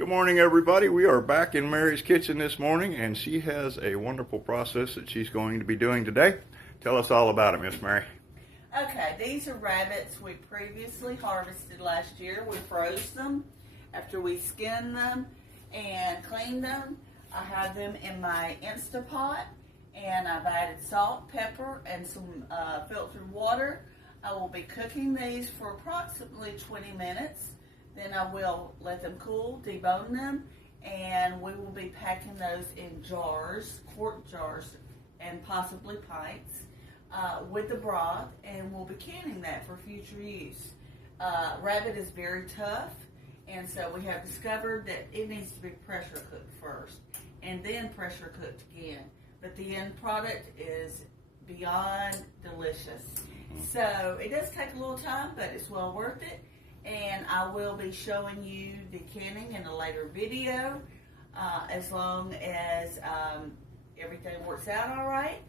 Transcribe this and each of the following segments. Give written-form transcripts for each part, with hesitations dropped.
Good morning, everybody. We are back in Mary's kitchen this morning, and she has a wonderful process that she's going to be doing today. Tell us all about it, Miss Mary. Okay, these are rabbits we previously harvested last year. We froze them after we skinned them and cleaned them. I have them in my Instapot, and I've added salt, pepper, and some filtered water. I will be cooking these for approximately 20 minutes. Then I will let them cool, debone them, and we will be packing those in jars, quart jars, and possibly pints with the broth, and we'll be canning that for future use. Rabbit is very tough, and so we have discovered that it needs to be pressure cooked first, and then pressure cooked again. But the end product is beyond delicious. So it does take a little time, but it's well worth it. And I will be showing you the canning in a later video, as long as everything works out all right.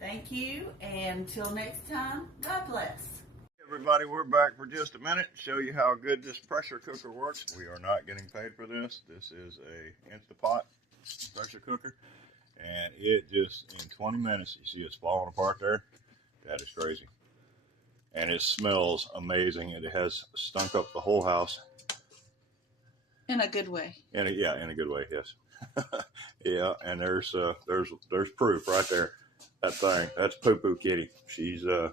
Thank you, and until next time, God bless. Everybody, we're back for just a minute to show you how good this pressure cooker works. We are not getting paid for this. This is a Instapot pressure cooker, and it just, in 20 minutes, you see it's falling apart there? That is crazy. And it smells amazing. It has stunk up the whole house. In a good way. In a good way, yes. Yeah, and there's proof right there. That thing, that's Poo Poo Kitty. She's the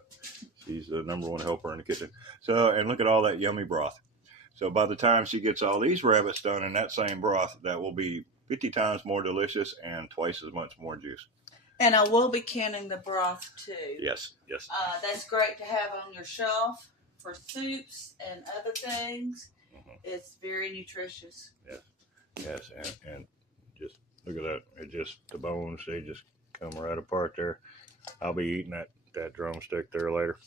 number one helper in the kitchen. So, and look at all that yummy broth. So by the time she gets all these rabbits done in that same broth, that will be 50 times more delicious and twice as much more juice. And I will be canning the broth too. Yes, yes. That's great to have on your shelf for soups and other things. Mm-hmm. It's very nutritious. Yes, yes, and just look at that. It just, the bones, they just come right apart there. I'll be eating that drumstick there later.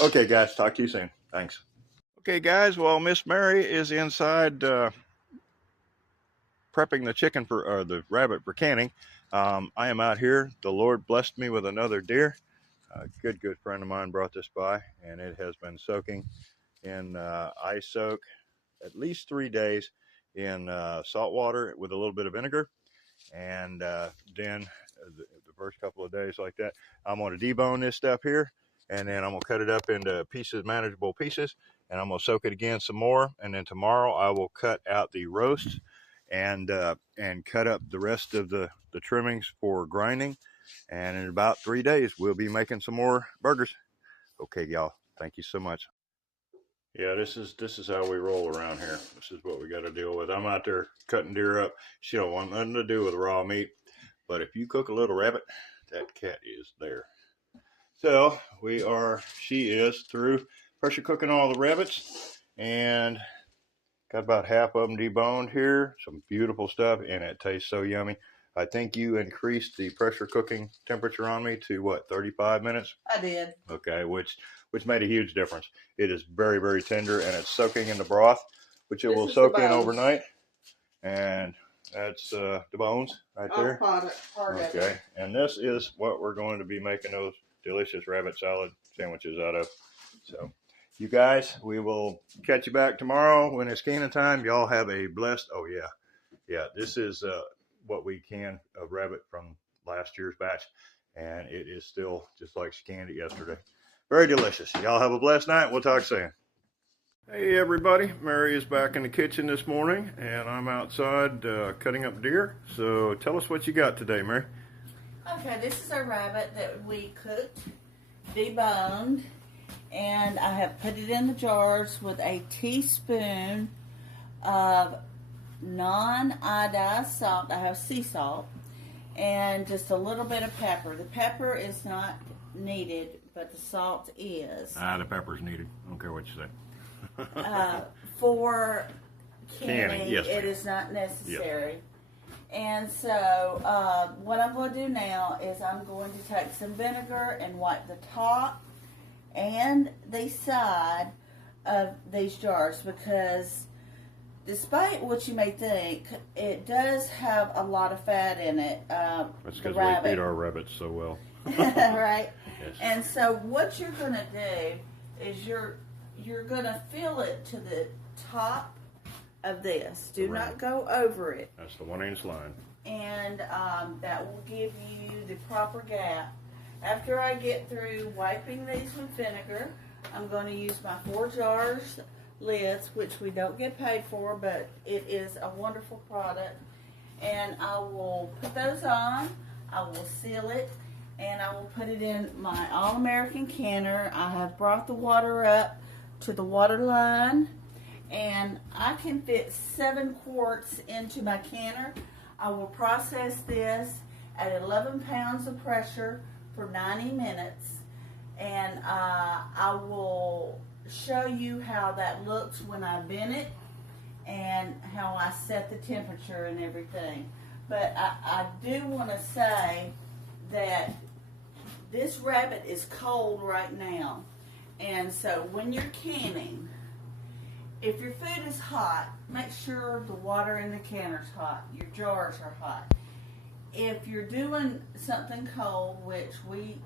Okay, guys, talk to you soon. Thanks. Okay, guys, well, Miss Mary is inside prepping the chicken for the rabbit for canning. I am out here. The Lord blessed me with another deer. A good friend of mine brought this by, and it has been soaking in ice soak at least 3 days in salt water with a little bit of vinegar. And then the first couple of days like that, I'm going to debone this stuff here, and then I'm going to cut it up into pieces, manageable pieces, and I'm going to soak it again some more. And then tomorrow I will cut out the roast and cut up the rest of the trimmings for grinding. And in about 3 days, we'll be making some more burgers. Okay, y'all. Thank you so much. Yeah, this is how we roll around here. This is what we got to deal with. I'm out there cutting deer up. She don't want nothing to do with raw meat. But if you cook a little rabbit, that cat is there. So she is through pressure cooking all the rabbits, and got about half of them deboned here. Some beautiful stuff, and it tastes so yummy. I think you increased the pressure cooking temperature on me to what, 35 minutes? I did. Okay, which made a huge difference. It is very, very tender, and it's soaking in the broth, which it will soak in overnight. And that's the bones right there. Part okay, and this is what we're going to be making those delicious rabbit salad sandwiches out of. So, you guys, we will catch you back tomorrow when it's canning time. Y'all have a blessed, yeah, this is what we canned of rabbit from last year's batch, and it is still just like she canned it yesterday. Very delicious. Y'all have a blessed night. We'll talk soon. Hey everybody, Mary is back in the kitchen this morning, and I'm outside cutting up deer. So tell us what you got today, Mary. Okay, this is a rabbit that we cooked, deboned, and I have put it in the jars with a teaspoon of non-iodized salt. I have sea salt, and just a little bit of pepper. The pepper is not needed, but the salt is. The pepper's needed. I don't care what you say. For canning, yes, it is not necessary. Yes. And so what I'm going to do now is I'm going to take some vinegar and wipe the top and the side of these jars, because despite what you may think, it does have a lot of fat in it. That's because we feed our rabbits so well. Right? Yes. And so what you're going to do is you're going to fill it to the top of this. Do Right. not go over it. That's the 1-inch line. And that will give you the proper gap. After I get through wiping these with vinegar, I'm going to use my 4 jars lids, which we don't get paid for, but it is a wonderful product. And I will put those on, I will seal it, and I will put it in my All-American canner. I have brought the water up to the water line, and I can fit 7 quarts into my canner. I will process this at 11 pounds of pressure for 90 minutes, and I will show you how that looks when I bin it and how I set the temperature and everything. But I do want to say that this rabbit is cold right now, and so when you're canning, if your food is hot, make sure the water in the canner's hot, your jars are hot. If you're doing something cold, which we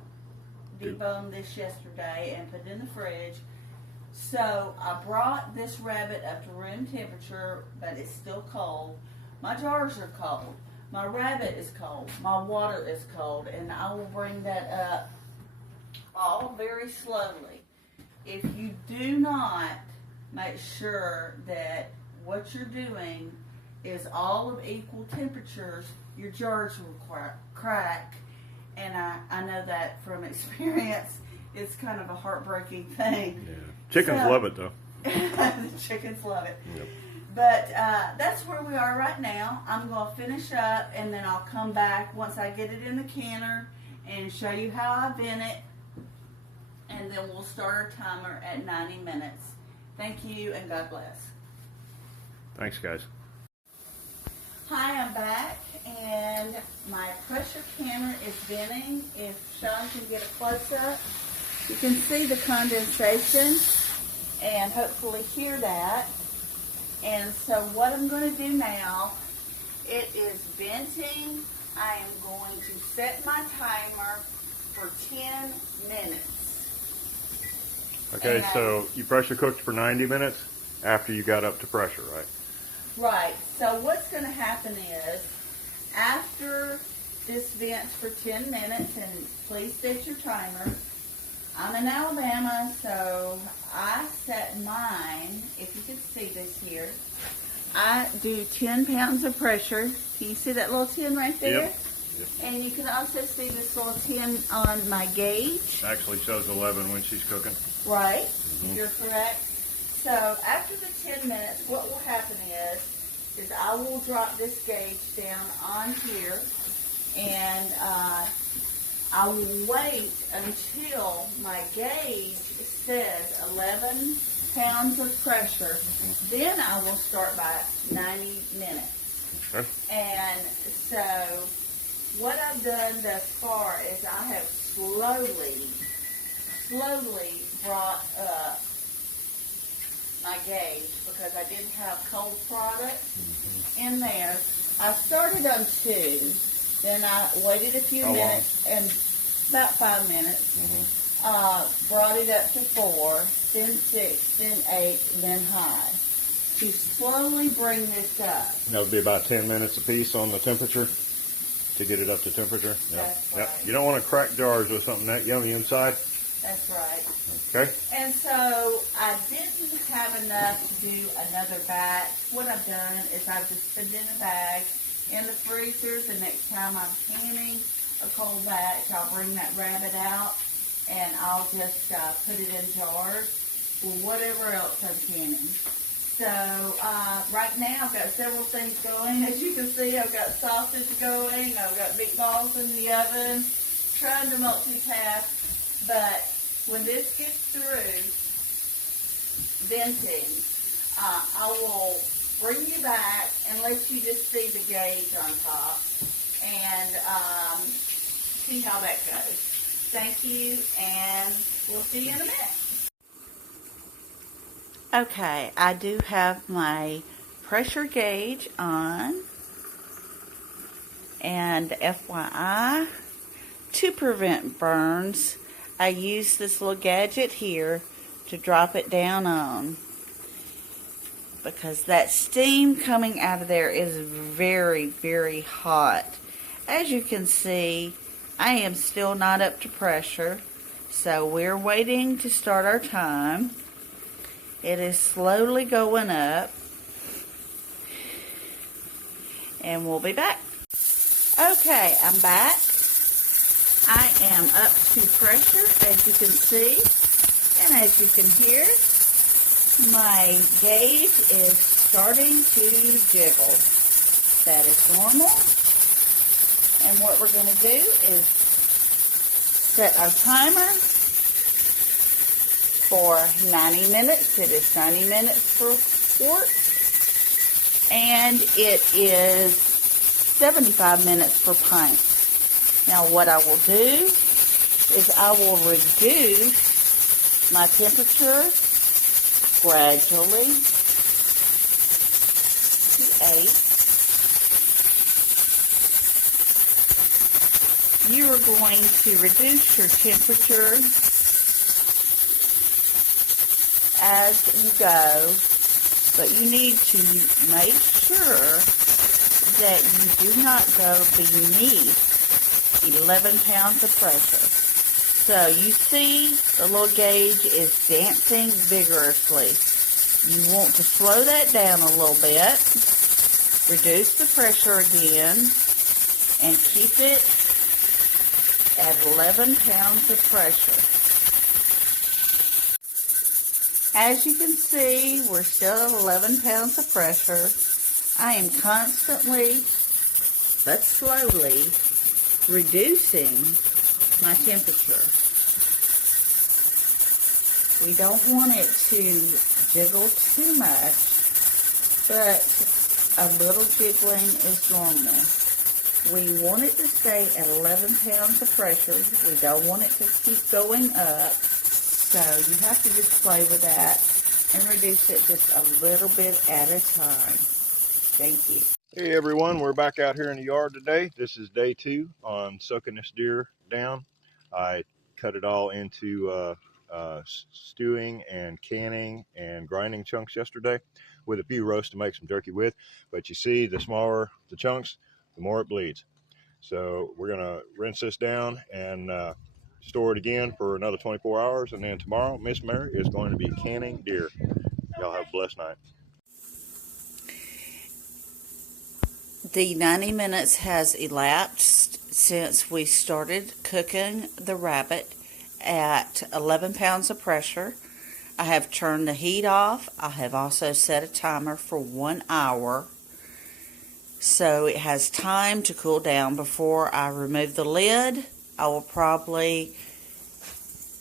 deboned this yesterday and put in the fridge, so I brought this rabbit up to room temperature, but it's still cold. My jars are cold. My rabbit is cold. My water is cold, and I will bring that up all very slowly. If you do not make sure that what you're doing is all of equal temperatures, your jars will crack. And I know that from experience. It's kind of a heartbreaking thing. Yeah. Chickens love it, though. The chickens love it. Yep. But that's where we are right now. I'm going to finish up, and then I'll come back once I get it in the canner and show you how I bin it. And then we'll start our timer at 90 minutes. Thank you, and God bless. Thanks, guys. Hi, I'm back, and my pressure canner is binning. If Sean can get a close-up, you can see the condensation and hopefully hear that. And so what I'm going to do now, it is venting. I am going to set my timer for 10 minutes. Okay, so you pressure cooked for 90 minutes after you got up to pressure, right? Right. So what's going to happen is, after this vents for 10 minutes, and please set your timer. I'm in Alabama, so I set mine, if you can see this here, I do 10 pounds of pressure. Can you see that little tin right there? Yep. And you can also see this little tin on my gauge. Actually shows 11 when she's cooking. Right, you're correct. So after the 10 minutes, what will happen is I will drop this gauge down on here, and I will wait until my gauge says 11 pounds of pressure. Then I will start by 90 minutes. Okay. And so what I've done thus far is I have slowly brought up my gauge because I didn't have cold products in there. I started on 2, then I waited a few minutes, and about 5 minutes. Brought it up to 4, then 6, then 8, then high. To slowly bring this up. That would be about 10 minutes apiece on the temperature to get it up to temperature. That's Yep. right. You don't want to crack jars with something that yummy inside. That's right. Okay. And so I didn't have enough to do another batch. What I've done is I've just put it in a bag in the freezer. The next time I'm canning a cold batch, I'll bring that rabbit out and I'll just put it in jars or whatever else I'm canning. So right now I've got several things going. As you can see, I've got sausage going. I've got meatballs in the oven. Trying to multitask. But when this gets through venting, I will bring you back and let you just see the gauge on top and see how that goes. Thank you, and we'll see you in a minute. Okay, I do have my pressure gauge on, and FYI, to prevent burns, I use this little gadget here to drop it down on. because that steam coming out of there is very, very hot. As you can see, I am still not up to pressure, so we're waiting to start our time. It is slowly going up, and we'll be back. Okay, I'm back. I am up to pressure, as you can see, and as you can hear, my gauge is starting to jiggle. That is normal. And what we're going to do is set our timer for 90 minutes. It is 90 minutes for quarts, and it is 75 minutes for pints. Now what I will do is I will reduce my temperature gradually to 8. You are going to reduce your temperature as you go, but you need to make sure that you do not go beneath 11 pounds of pressure. So you see the little gauge is dancing vigorously. You want to slow that down a little bit, reduce the pressure again, and keep it at 11 pounds of pressure. As you can see, we're still at 11 pounds of pressure. I am constantly, but slowly, reducing my temperature. We don't want it to jiggle too much, but a little jiggling is normal. We want it to stay at 11 pounds of pressure. We don't want it to keep going up. So you have to just play with that and reduce it just a little bit at a time. Thank you. Hey everyone, we're back out here in the yard today. This is day 2 on soaking this deer down. I cut it all into stewing and canning and grinding chunks yesterday with a few roasts to make some jerky with. But you see, the smaller the chunks, the more it bleeds. So we're going to rinse this down and store it again for another 24 hours. And then tomorrow, Miss Mary is going to be canning deer. Y'all have a blessed night. The 90 minutes has elapsed since we started cooking the rabbit at 11 pounds of pressure. I have turned the heat off. I have also set a timer for 1 hour, so it has time to cool down before I remove the lid. I will probably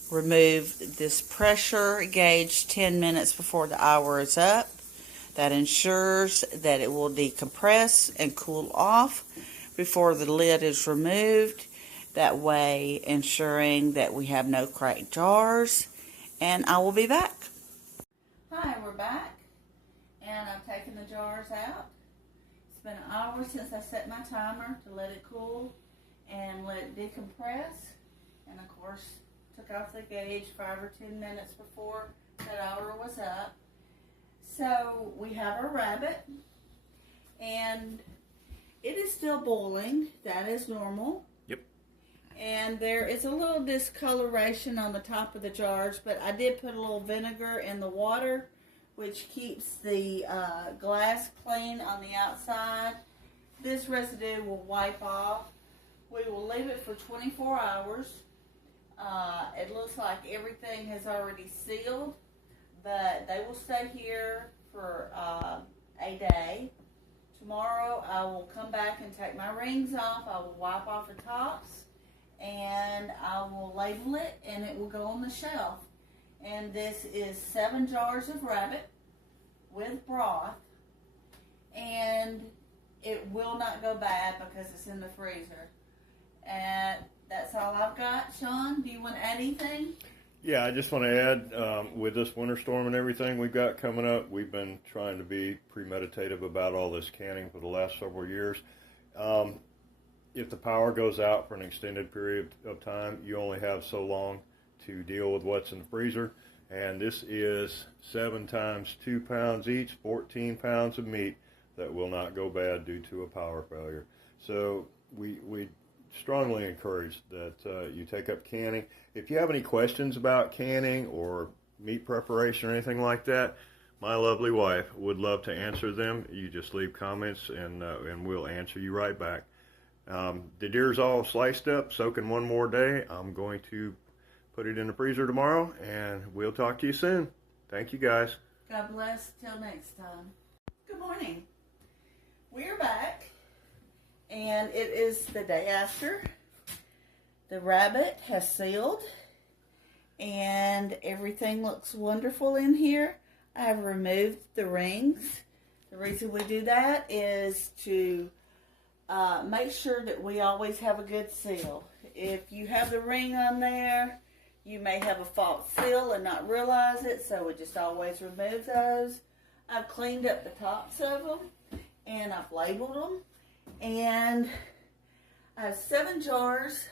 remove this pressure gauge 10 minutes before the hour is up. That ensures that it will decompress and cool off before the lid is removed. That way ensuring that we have no cracked jars. And I will be back. Hi, we're back. And I've taken the jars out. It's been an hour since I set my timer to let it cool and let it decompress. And of course, took off the gauge 5 or 10 minutes before that hour was up. So we have our rabbit, and it is still boiling. That is normal. Yep. And there is a little discoloration on the top of the jars, but I did put a little vinegar in the water, which keeps the glass clean on the outside. This residue will wipe off. We will leave it for 24 hours. It looks like everything has already sealed, but they will stay here for a day. Tomorrow I will come back and take my rings off. I will wipe off the tops, and I will label it, and it will go on the shelf. And this is 7 jars of rabbit with broth, and it will not go bad because it's in the freezer. And that's all I've got. Sean, do you want to add anything? Yeah, I just want to add, with this winter storm and everything we've got coming up, we've been trying to be premeditative about all this canning for the last several years. If the power goes out for an extended period of time, you only have so long to deal with what's in the freezer. And this is 7 times 2 pounds each, 14 pounds of meat that will not go bad due to a power failure. So we strongly encourage that you take up canning. If you have any questions about canning or meat preparation or anything like that, my lovely wife would love to answer them. You just leave comments and we'll answer you right back. The deer's all sliced up, soaking one more day. I'm going to put it in the freezer tomorrow, and we'll talk to you soon. Thank you, guys. God bless. Till next time. Good morning. We're back, and it is the day after. The rabbit has sealed, and everything looks wonderful in here. I've removed the rings. The reason we do that is to make sure that we always have a good seal. If you have the ring on there, you may have a false seal and not realize it, so we just always remove those. I've cleaned up the tops of them, and I've labeled them, and I have 7 jars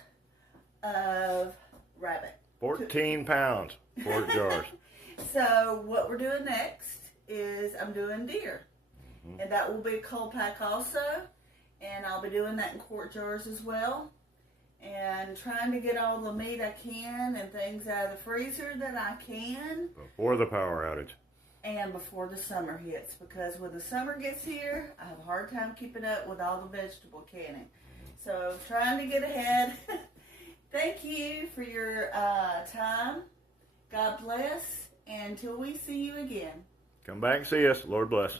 of rabbit. 14 pounds, 4 jars. So what we're doing next is I'm doing deer, and that will be a cold pack also, and I'll be doing that in quart jars as well. And trying to get all the meat I can and things out of the freezer that I can. Before the power outage. And before the summer hits. Because when the summer gets here, I have a hard time keeping up with all the vegetable canning. So trying to get ahead. Thank you for your time. God bless. And until we see you again. Come back and see us. Lord bless.